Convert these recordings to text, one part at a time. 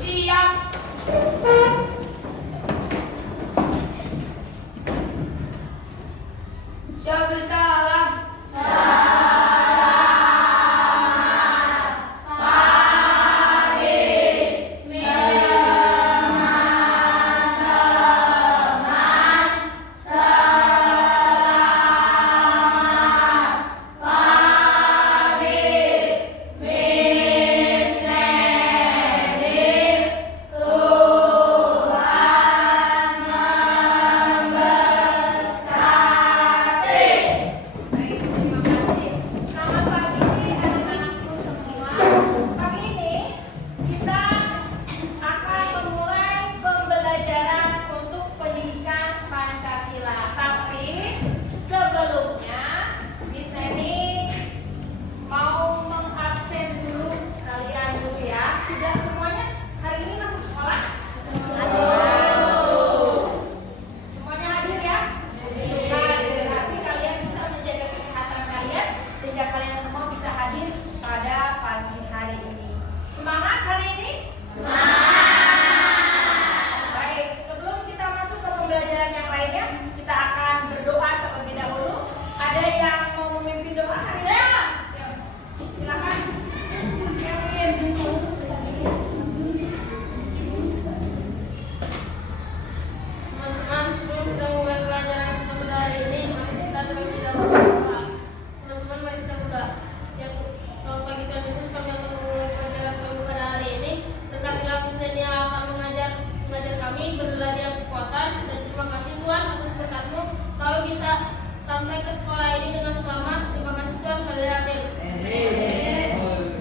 Siap. Siap bersalam. Sampai ke sekolah ini dengan selamat. Terima kasih Tuhan. Haleluya.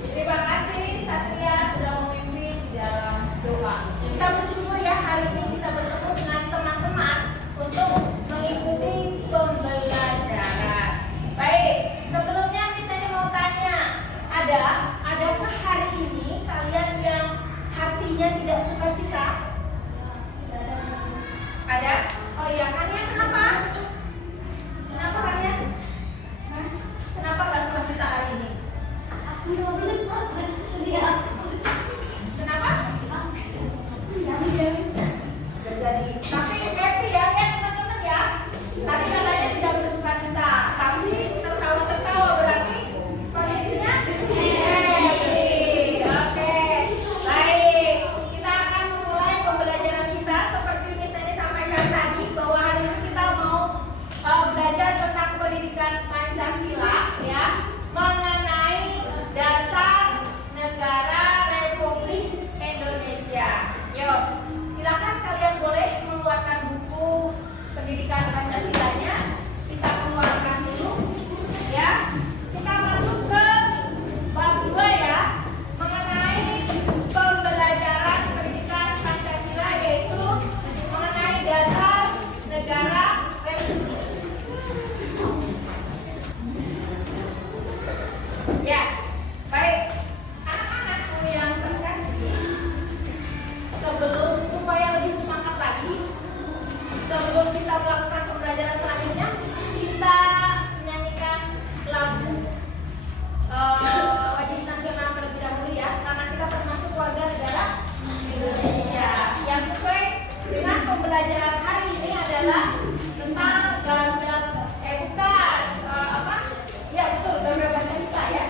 Terima kasih Satria sudah memimpin di dalam doa. Kita bersyukur ya hari ini bisa bertemu dengan teman-teman untuk mengikuti pembelajaran. Baik, sebelumnya misalnya mau tanya, adakah hari ini kalian yang hatinya tidak sukacita? Ada? Oh iya, kalian kenapa? Kenapa kalian? Kenapa gak suka cerita hari ini? Kenapa? Gak jadi. Tapi happy ya, lihat teman-teman ya. Tadi katanya tidak bersuka cita, tapi tertawa-tertawa berarti kondisinya happy. Oke, baik. Kita akan mulai pembelajaran kita seperti misalnya sampaikan tadi bahwa hari ini kita mau belajar tentang pendidikan Pancasila ya, mengenai dasar negara Republik Indonesia. Yuk, silakan kalian boleh mengeluarkan buku pendidikan Pancasilanya. Kita keluarkan dulu ya. Kita masuk ke bab 2 ya, mengenai pembelajaran pendidikan Pancasila, yaitu mengenai dasar negara Republik. Ya, baik. Anak-anakku yang terkasih, supaya lebih semangat lagi, sebelum kita melakukan pembelajaran selanjutnya, kita menyanyikan lagu wajib nasional terlebih dahulu ya, karena kita termasuk warga negara Indonesia. Yang sesuai dengan pembelajaran hari ini adalah tentang Garuda, bukan apa? Ya betul, Garuda Pancasila ya.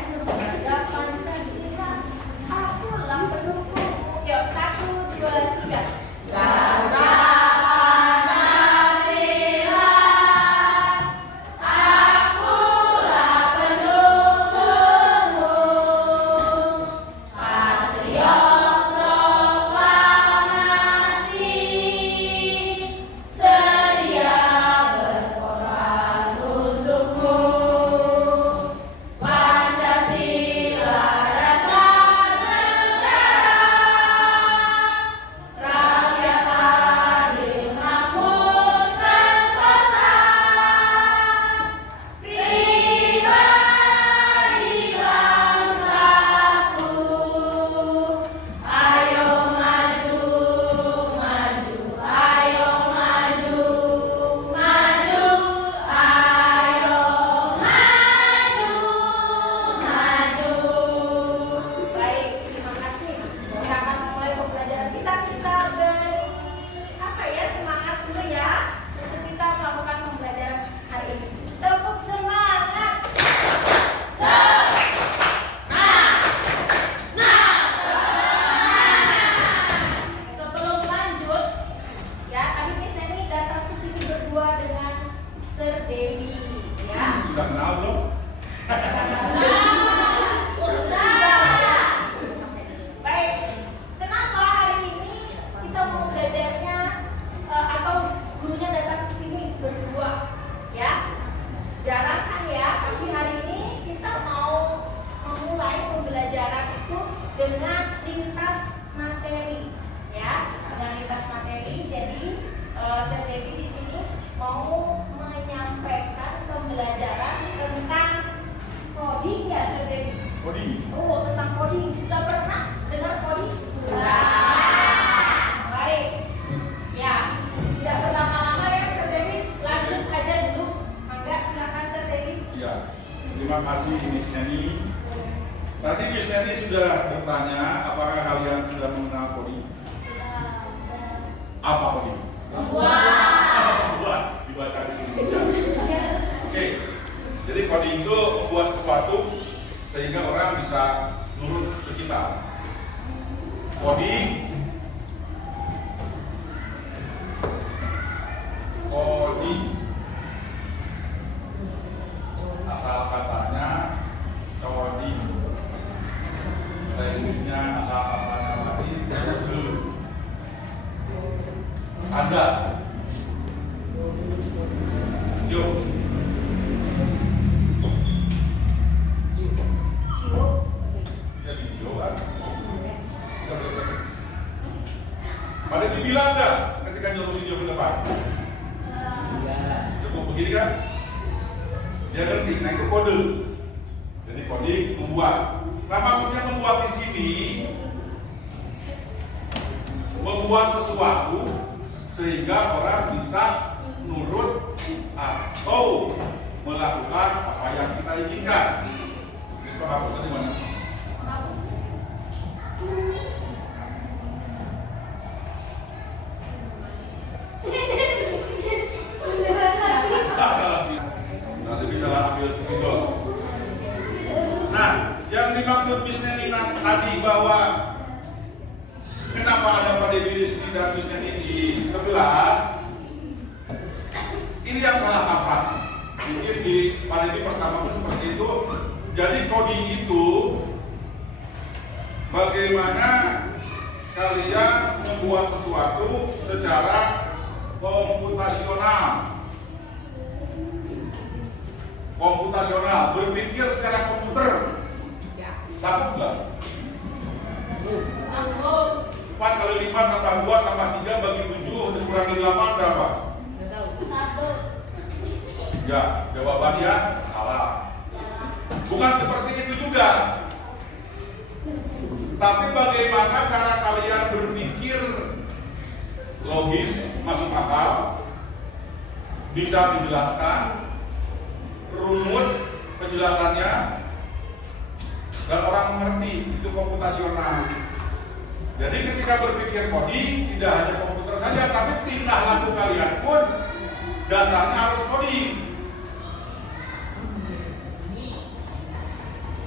Coding. Oh, tentang coding. Sudah pernah dengar coding? Sudah. Baik. Ya, tidak berlama-lama ya, Sir Dewi. Lanjut aja dulu. Mangga, silakan Sir Dewi. Ya, terima kasih Miss Neni. Tadi Miss Neni sudah bertanya, apakah kalian sudah mengenal coding? Apa coding? Membuat, dibaca di sini. Oke, jadi coding itu membuat sesuatu sehingga orang bisa nurut ke kita. Coding asal katanya coding, bahasa Inggrisnya asal katanya tadi ada. Yuk. Ya video kan. Pada dibilang nggak ketika nyuruh video ke depan? Cukup begini kan? Dia ngerti. Nah itu kode. Jadi coding membuat. Nah maksudnya membuat di sini membuat sesuatu sehingga orang bisa nurut atau melakukan apa yang kita inginkan. Ini soal hapusnya di mana? Nanti bisa ambil spidol. Nah, yang dimaksud Miss Neni tadi bahwa kenapa ada pada diri sini dan Miss Neni di sebelah, ini yang salah kaprah. Mungkin pada ini pertama pun seperti itu. Jadi coding itu bagaimana kalian membuat sesuatu secara komputasional, berpikir secara komputer. Sanggup nggak? 4 kali 5 tambah 2 tambah 3 bagi 7 dikurangi 8 berapa? 1. Ya, jawabannya salah. Bukan seperti itu juga. Tapi bagaimana cara kalian berpikir logis, masuk akal, bisa menjelaskan, runut penjelasannya, dan orang mengerti, itu komputasional. Jadi ketika berpikir coding, tidak hanya komputer saja, tapi tingkah laku kalian pun dasarnya harus coding.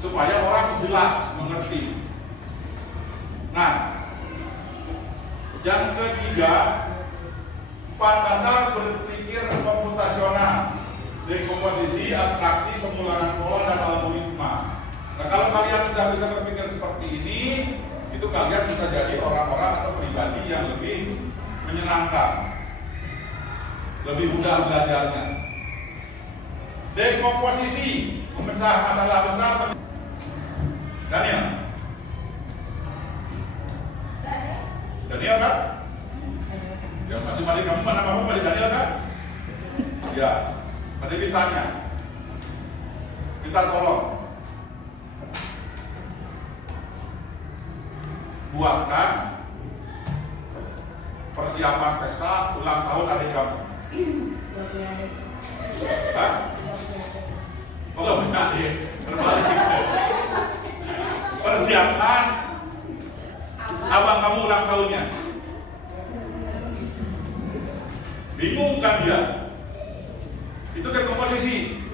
Supaya orang jelas mengerti. Nah, yang ketiga, dasar berpikir komputasional, dekomposisi, abstraksi, pengulangan pola, dan algoritma. Nah, kalau kalian sudah bisa berpikir seperti ini, itu kalian bisa jadi orang-orang atau pribadi yang lebih menyenangkan, lebih mudah belajarnya. Dekomposisi, memecah masalah besar. Daniel kan? Ya masing-masing kamu mana kamu masih Daniel kan? Ya, pada ditanya, kita tolong buatkan persiapan pesta ulang tahun adik kamu. Hah? Oh nggak bisa adik, persiapkan abang kamu ulang tahunnya. Bingung kan dia? Itu dekomposisi.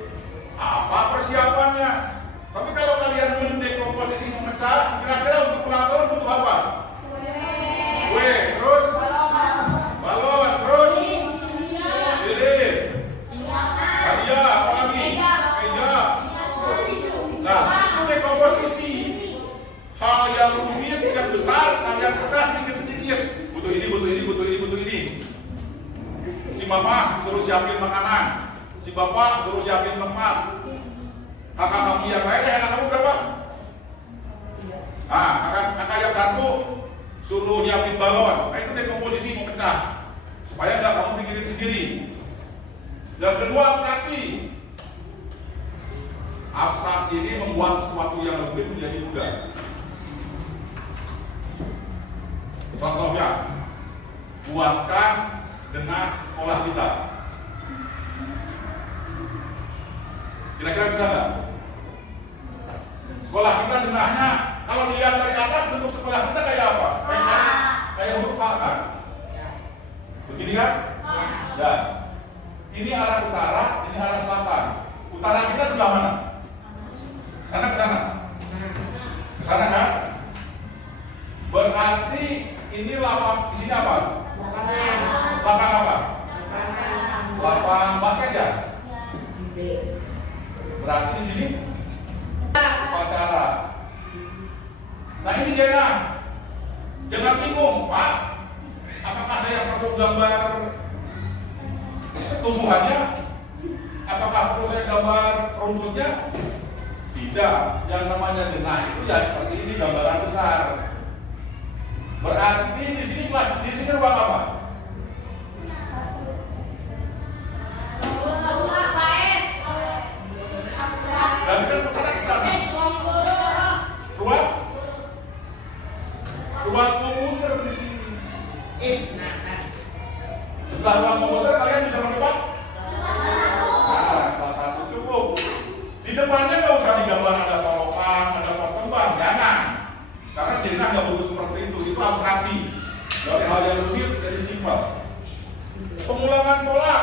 Apa persiapannya? Tapi kalau kalian mendekomposisi, memecah, kira-kira untuk ulang tahun butuh apa? Kue, terus balon, terus lilin, hadiah, apa lagi? Meja. Nah, itu dekomposisi. Hal yang rumit, yang besar, kalian pecah sedikit-sedikit. Butuh ini, butuh ini, butuh ini, butuh ini. Si mama suruh siapin makanan, si bapak suruh siapin tempat. Kakak kamu yang lain, kakak kamu berapa? Ah, kakak yang satu suruh nyiapin balon. Nah itu dekomposisi mau pecah, supaya nggak kamu pikirin sendiri. Yang kedua abstraksi. Abstraksi ini membuat sesuatu yang lebih menjadi mudah. Contohnya, buatkan denah sekolah kita. Kira-kira bisa nggak? Sekolah kita denahnya, kalau dilihat dari atas bentuk sekolah kita kayak apa? Kayak huruf A kan? Begini kan? Ya. Ini arah utara, ini arah selatan. Utara kita sebelah mana? Sana ke sana. Ke sana kan? Berarti ini lapang, di sini apa? Lapang apa? Lapang basket ya? Berarti di sini upacara. Nah ini denah. Jangan bingung, Pak. Apakah saya perlu gambar tumbuhannya? Apakah perlu saya gambar rumputnya? Tidak. Yang namanya denah itu ya seperti ini, gambaran besar. Berarti di sini kelas, di sini ruang apa? Dan kita utara ke sana. Ruang komputer di sini. Setelah ruang komputer kalian bisa menebak? Nah, kelas 1 cukup. Di depannya nggak usah digambar ada solokan, ada pot kembang, jangan. Karena denah nggak bagus seperti itu abstraksi. Dari hal yang rumit jadi simpel. Pengulangan pola.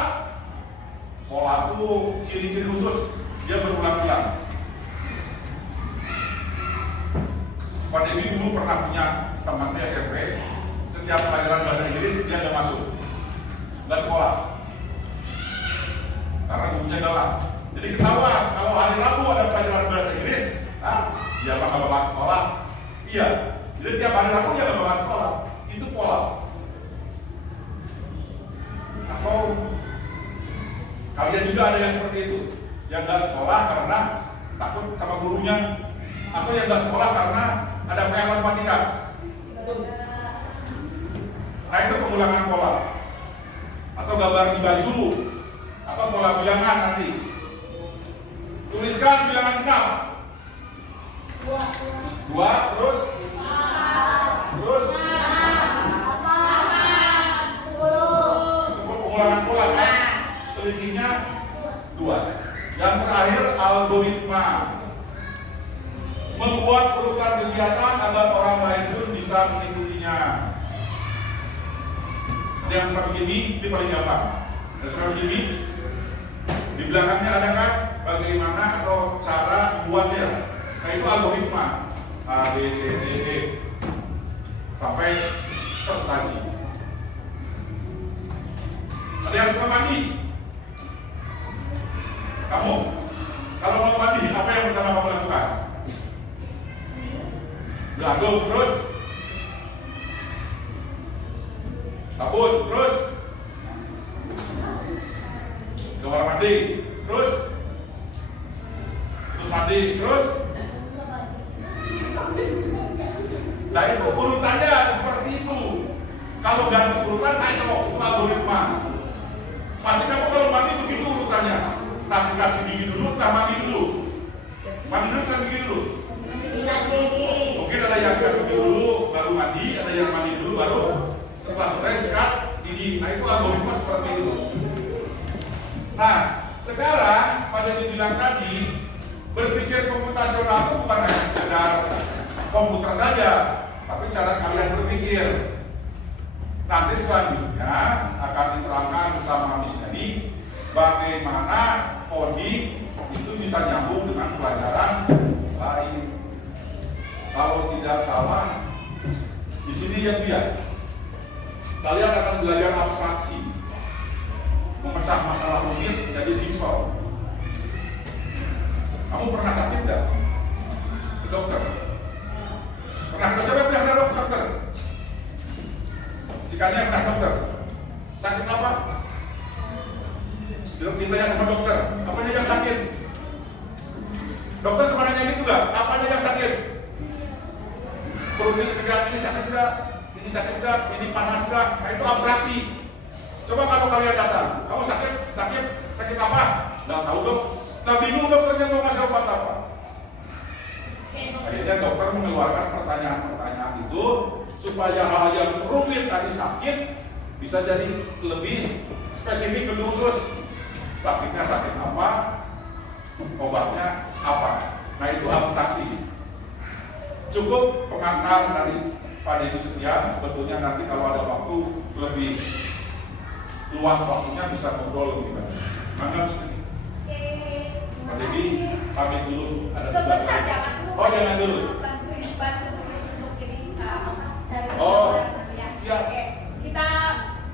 Pola itu ciri-ciri khusus, dia berulang-ulang. Pak Dewi dulu pernah punya teman di SMP. Setiap pelajaran bahasa Inggris dia nggak masuk, nggak sekolah, karena gurunya galak. Jadi ketawa kalau hari Rabu ada pelajaran bahasa Inggris, dia bakal bakal sekolah. Iya, jadi tiap hari Rabu dia nggak bakal sekolah. Itu pola. Atau kalian juga ada yang seperti itu, yang nggak sekolah karena takut sama gurunya, atau yang nggak sekolah karena ada PR matematika. Nah itu pengulangan pola. Atau gambar di baju, atau pola bilangan nanti. Tuliskan bilangan 6. 2 terus 10. Itu pengulangan pola kan? Selisihnya 2. Yang terakhir algoritma. Membuat urutan kegiatan agar orang lain pun bisa mengikutinya. Ada yang suka begini, ini paling gampang. Ada suka begini, di belakangnya ada kan bagaimana atau cara buatnya. Nah itu algoritma A, B, C, D, E sampai tersaji. Ada yang suka mandi. Kamu, kalau mau mandi, apa yang pertama kamu lakukan? Belanggu, terus sabun, terus kamar mandi, terus mandi, terus. Nah itu urutannya seperti itu. Kalau ganti urutan, ayo itu algoritma. Pasti kamu kalau mandi begitu urutannya. Kita sikat gigi dulu, kita mandi dulu. Mandi dulu, sikat gigi dulu. Mungkin ada yang sikat gigi dulu, baru mandi. Ada yang mandi dulu, baru setelah selesai sikat gigi. Nah itu algoritma seperti itu. Nah sekarang pada dibilang tadi, berpikir komputasional itu bukan hanya sekedar komputer saja, tapi cara kalian berpikir. Nanti selanjutnya akan diterangkan bersama Miss Dani bagaimana coding itu bisa nyambung dengan pelajaran lain. Kalau tidak salah, di sini yang lihat, kalian akan belajar abstraksi, memecah masalah rumit jadi simpel. Kamu pernah sakit nggak? Ke dokter? Pernah ke siapa yang ada dokter? Sikannya pernah dokter? Sakit apa? Ditanya sama dokter, apanya yang sakit? Dokter sebenarnya ini juga, apanya yang sakit? Perutnya tegak, ini sakit enggak? Ini sakit enggak? Ini panas enggak? Nah itu abstraksi. Coba kalau kalian datang, kamu sakit apa? Nggak tahu dok. Nah bingung dokternya mau ngasih obat apa? Akhirnya dokter mengeluarkan pertanyaan-pertanyaan itu supaya hal yang rumit tadi sakit bisa jadi lebih spesifik, lebih khusus. Sakitnya sakit apa, obatnya apa. Nah itu abstraksi. Cukup pengantar dari Pak Dedi sekian. Sebetulnya nanti kalau ada waktu lebih luas waktunya bisa ngobrol lebih banyak. Mangga Pak Dedi, pamit dulu. Ada tugas Sebentar, lain. jangan dulu. Oh jangan dulu. Bantu untuk ini cari Oh, gambar, ya. siap. Oke, kita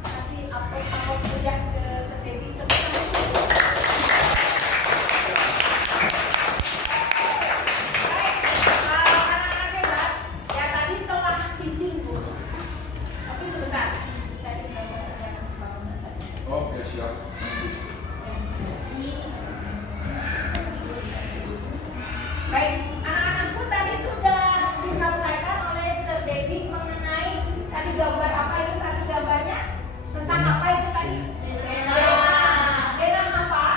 kasih upload kuliah ke Sedebi. Anak-anak hebat yang tadi telah disinggung. Tapi sebentar, cari gambar yang bangunan tadi. Oke siap. Baik, anak-anakku tadi sudah disampaikan oleh Sir Devi mengenai tadi gambar apa itu tadi gambarnya tentang apa itu tadi? Denah apa?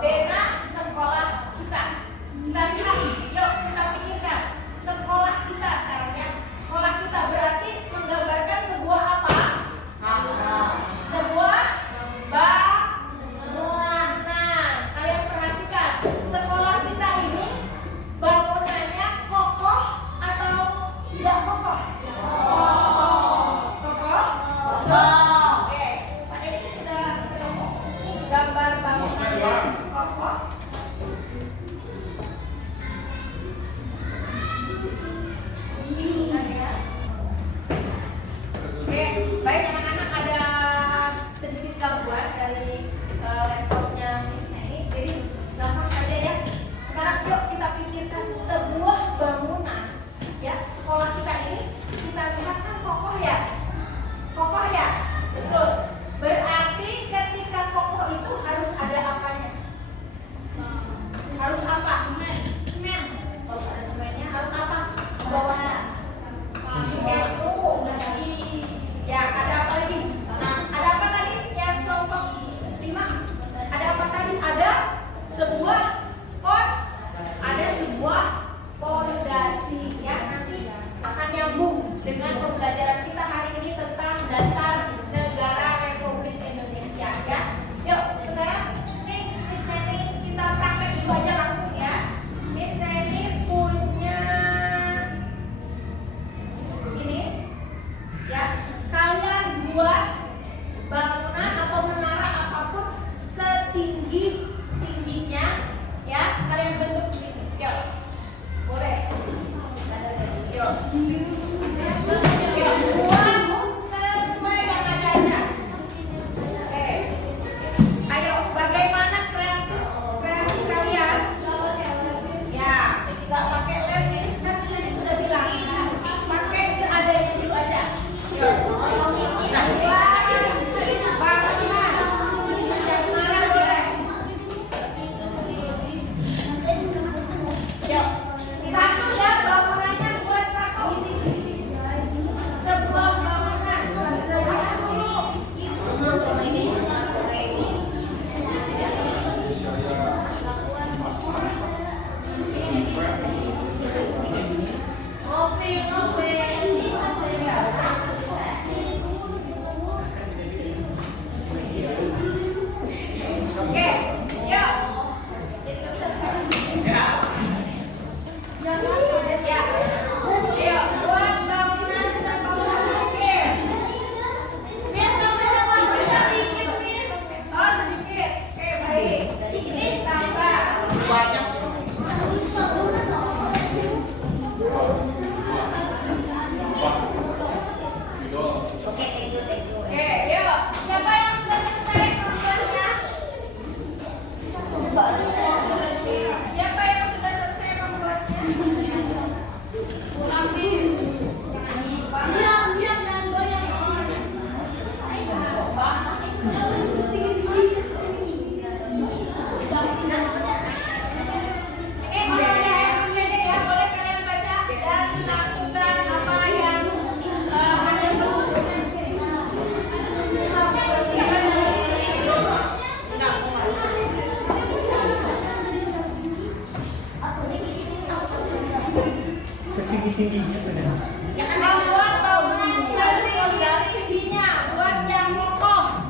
Denah sekolah kita. Kita lihat, yuk kita pikirkan sekolah kita sekarang ya. Sekolah kita berarti menggambarkan sebuah apa? Sebuah bangunan. Kalian perhatikan sekolah kita ini bangunannya kokoh atau tidak kokoh? Kokoh? Oke, Pak Dedi sudah ketemu gambar bangunannya kokoh. Sudah ya? Oke, baik anak-anak, ada sedikit gangguan dari laptopnya Miss Neni. Jadi gampang saja ya. Sekarang yuk kita pikirkan sebuah bangunan ya, sekolah kita ini kita lihat kan kokoh ya. Kokoh ya? Betul. Berarti ketika kokoh itu harus ada apanya? Harus apa? Semen. Harus ada semennya. Harus apa? Bawahnya. Ya, ada apa lagi? Ada apa tadi yang kelompok 5? Ada apa tadi? Ada sebuah pondasi ya, nanti akan nyambung dengan pembelajaran kita hari ini tentang dasar negara Republik Indonesia ya. Yuk, sekarang nih Miss Neni kita praktek itu aja langsung ya. Miss Neni punya ini ya, kalian buat bangunan atau menara apapun setinggi-tingginya ya, kalian bentuk di sini. Yuk. Boleh. Yuk. Yuk, buat sesuai yang ada aja. Oke. Ayo, bagaimana kreasi kalian? Ya, nggak pakai lem ini kan tadi sudah bilang. Pakai seadanya dulu aja. Yuk. Nah, bangunan. Mana boleh? Yuk. Satu ya, bangunannya buat satu. setinggi-tingginya benar. Buat bangunan tingginya, buat yang kokoh.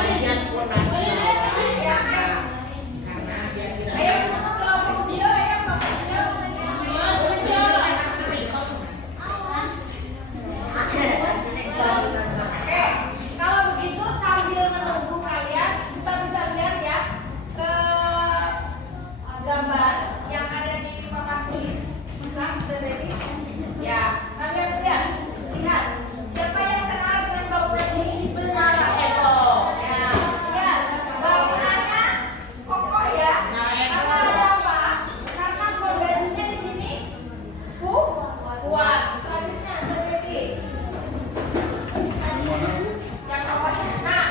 bagian fondasi Ya, ya. karena dia tidak Ayo kelompok Gio, ayo kelompok Gio. Oke, kalau begitu sambil menunggu kalian, kita bisa lihat ya ke gambar yang ada di papan tulis. Bisa ready? Ya, kalian lihat. Siapa yang kenal dengan bangunan ini? Menara Eiffel. Ya, lihat bangunannya kokoh ya. Karena ada apa? Karena fondasinya di sini kuat. Selanjutnya ready? Yang bawahnya. Nah,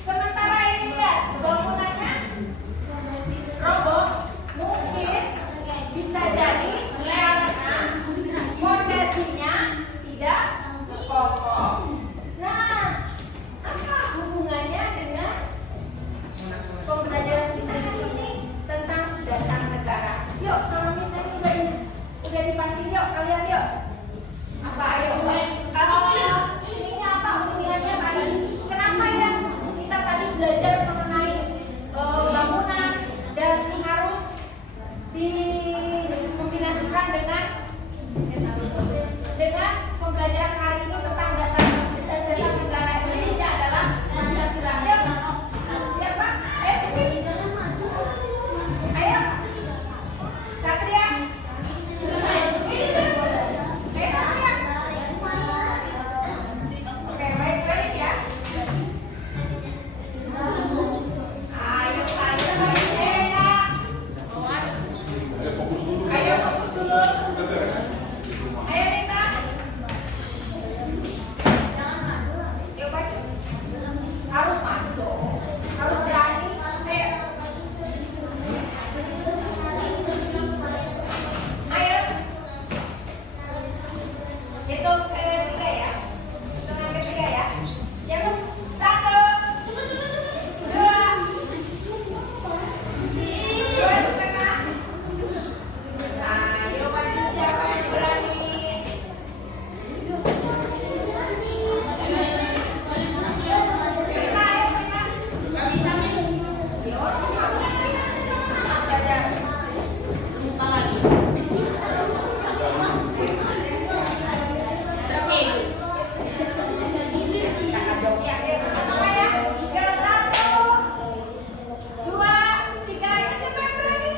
sementara ini lihat bangunannya roboh, mungkin bisa jadi karena fondasinya tidak kokoh. Nah, apa hubungannya dengan pembelajaran kita hari ini tentang dasar negara? Yuk, sama Miss tadi udah dipancing, yuk kalian yuk. Apa ayo? Kalau ini apa hubungannya tadi? Kenapa ya kita tadi belajar mengenai bangunan dan harus dikombinasikan dengan pembelajaran hari ini tentang dasar negara Indonesia adalah Pancasila. Yuk, siapa? Ayo sini. Ayo, Satria. Ayo Satria. Oke, baik-baik ya. Ayo, ayo, fokus dulu. Ayo Rita. Yuk baca. Harus maju dong. Harus berani. Ayo. Ayo. Hitung ketiga ya. Hitungan ketiga ya. Ya, 1, 2, 2,5. Ayo maju siapa yang berani? Prima, ayo Prima. nggak bisa minum. Yo, sama-sama belajar. Lupa lagi. Kakak Joki, ayo sama-sama ya. 1, 2, 3. Ayo siapa yang berani?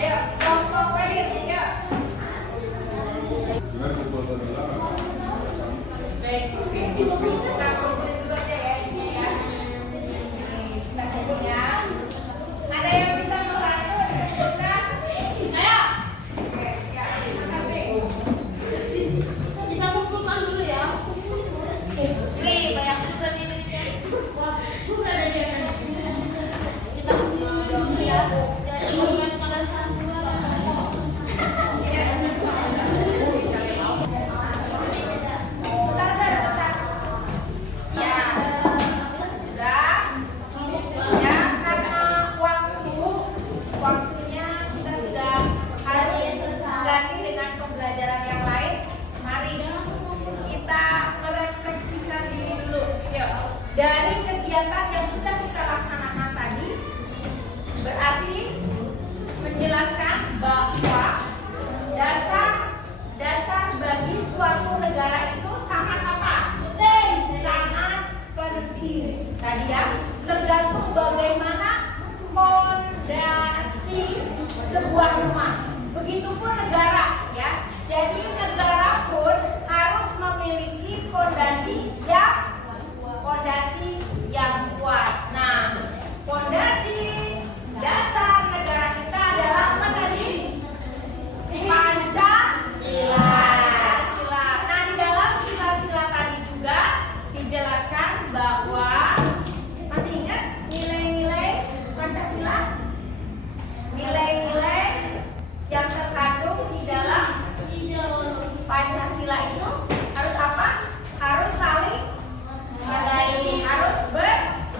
Ayo, kelompok ready, ya. Oke, kita kumpulin dulu aja ya di sini ya. Kita kumpul ya. Ada yang bisa membantu mengumpulkan? Ayo, Oke, ya, terima kasih. kita kumpulkan dulu ya. Nih, banyak juga nih. Kita kumpulkan dulu ya. Jangan kalian satu. Bentar, Sar, bentar. Ya, sudah. Ya, karena waktunya kita sudah harus ganti dengan pembelajaran yang lain. Mari kita merefleksikan diri dulu. Yuk, dari kegiatan yang sudah kita laksanakan tadi, berarti menjelaskan bahwa dasar bagi suatu negara itu sangat apa? Sangat penting. Tadi ya, tergantung bagaimana fondasi sebuah rumah. Begitupun negara ya. Jadi negara pun harus memiliki fondasi yang kuat. Nah, fondasi dasar negara kita adalah apa tadi? Pancasila. Nah, di dalam sila-sila tadi juga dijelaskan bahwa masih ingat nilai-nilai Pancasila? Nilai-nilai yang terkandung di dalam Pancasila itu harus apa? Harus saling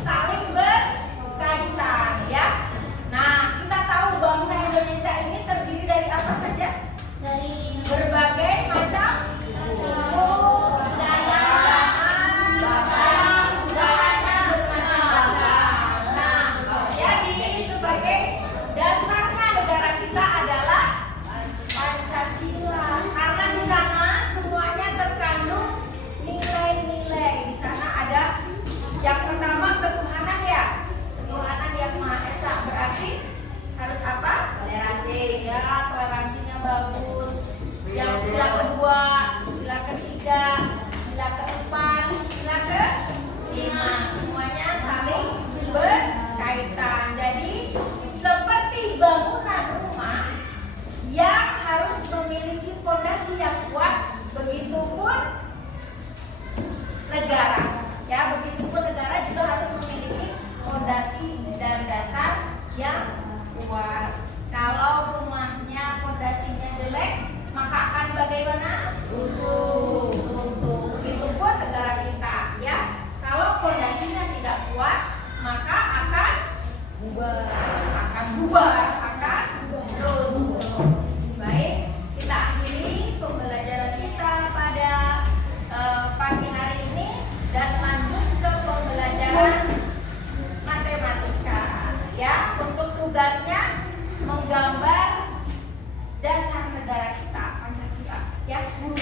saling berkaitan ya. Nah, kita tahu bangsa Indonesia ini terdiri dari apa saja? Berbagai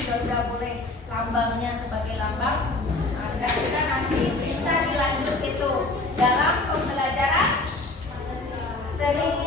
sudah boleh lambangnya sebagai lambang. Nah, kira-kira nanti bisa dilanjut itu dalam pembelajaran seri